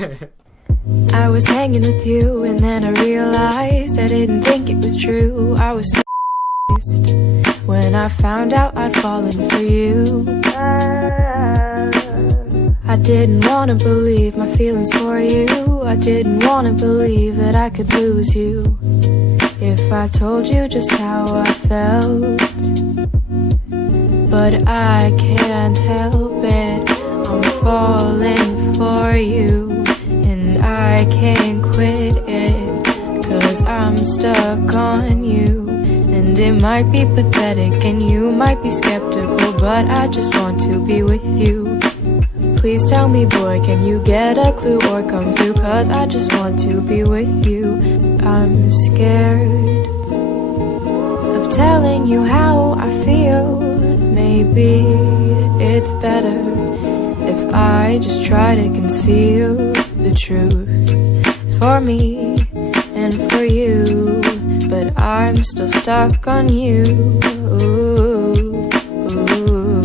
I was hanging with you and then I realized I didn't think it was true. I was so pissed when I found out I'd fallen for you. I didn't wanna believe my feelings for you. I didn't wanna believe that I could lose you if I told you just how I felt. But I can't help it, I'm falling for you, and I can't quit it, 'cause I'm stuck on you. And it might be pathetic and you might be skeptical, but I just want to be with you. Please tell me, boy, can you get a clue or come through, 'cause I just want to be with you. I'm scared of telling you how I feel. Maybe it's better if I just try to conceal the truth for me and for you. But I'm still stuck on you. Ooh, ooh.